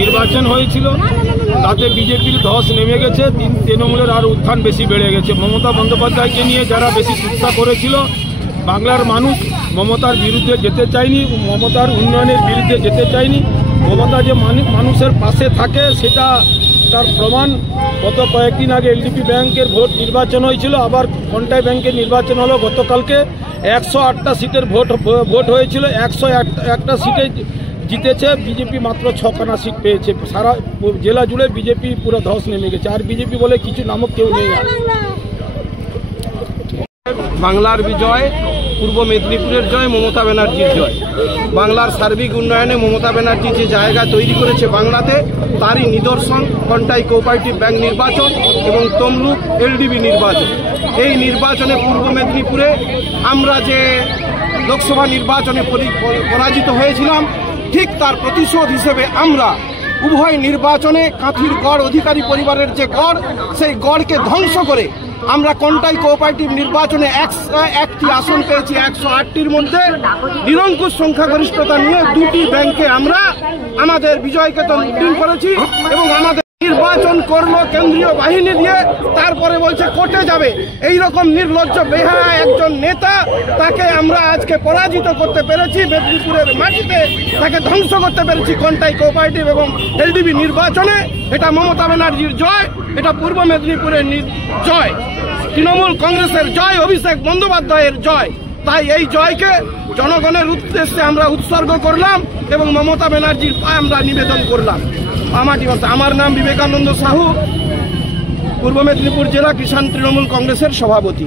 নির্বাচন হয়েছিল তাতে বিজেপির ধস নেমে গেছে, তৃণমূলের আর উত্থান বেশি বেড়ে গেছে। মমতা বন্দ্যোপাধ্যায়কে নিয়ে যারা বেশি চিন্তা করেছিল, বাংলার মানুষ মমতার বিরুদ্ধে যেতে চায়নি, মমতার উন্নয়নের বিরুদ্ধে যেতে চায়নি। মমতা যে মানুষের পাশে থাকে সেটা তার প্রমাণ। গত কয়েকদিন আগে এলডিপি ব্যাংকের ভোট নির্বাচন হয়েছিল, আবার কন্টাই ব্যাংকের নির্বাচন হলো গতকালকে। 108টা সিটের ভোট হয়েছিল, 101টা সিটে জিতেছে বিজেপি, মাত্র 6খানা সিট পেয়েছে। সারা জেলা জুড়ে বিজেপি পুরো ধস নেমে গেছে, আর বিজেপি বলে কিছু নামক কেউ নেই। বাংলার বিজয়, পূর্ব মেদিনীপুরের জয়, মমতা ব্যানার্জির জয়। বাংলার সার্বিক উন্নয়নে মমতা ব্যানার্জি যে জায়গা তৈরি করেছে বাংলাতে, তারই নিদর্শন কন্টাই কোঅপারেটিভ ব্যাংক নির্বাচন এবং তমলুক এলডিবি নির্বাচন। এই নির্বাচনে পূর্ব মেদিনীপুরে আমরা যে লোকসভা নির্বাচনে পরাজিত হয়েছিলাম, ঠিক তার প্রতিশোধ হিসেবে আমরা উভয় নির্বাচনে কাঁথির গড় অধিকারী পরিবারের যে গড়, সেই গড়কে ধ্বংস করে আমরা কন্টাই কোঅপারেটিভ নির্বাচনে 101টি আসন পেয়েছি। 108টির মধ্যে নিরঙ্কুশ সংখ্যাগরিষ্ঠতা নিয়ে 2টি ব্যাংকে আমরা আমাদের বিজয়কে উত্তীর্ণ করেছি এবং আমাদের নির্বাচন করলো কেন্দ্রীয় বাহিনী দিয়ে, তারপরে বলছে কোর্টে যাবে। এইরকম নির্লজ্জ বেহায়া একজন নেতা, তাকে আমরা আজকে পরাজিত করতে পেরেছি মেদিনীপুরের মাটিতে, তাকে ধ্বংস করতে পেরেছি কন্টাই কোঅপারেটিভ এবং এলডিবি নির্বাচনে। এটা মমতা ব্যানার্জির জয়, এটা পূর্ব মেদিনীপুরের জয়, তৃণমূল কংগ্রেসের জয়, অভিষেক বন্দ্যোপাধ্যায়ের জয়। তাই এই জয়কে জনগণের উদ্দেশ্যে আমরা উৎসর্গ করলাম এবং মমতা ব্যানার্জির পায়ে আমরা নিবেদন করলাম। আমার নাম বিবেকানন্দ সাহু, পূর্ব মেদিনীপুর জেলা কিষাণ তৃণমূল কংগ্রেসের সভাপতি।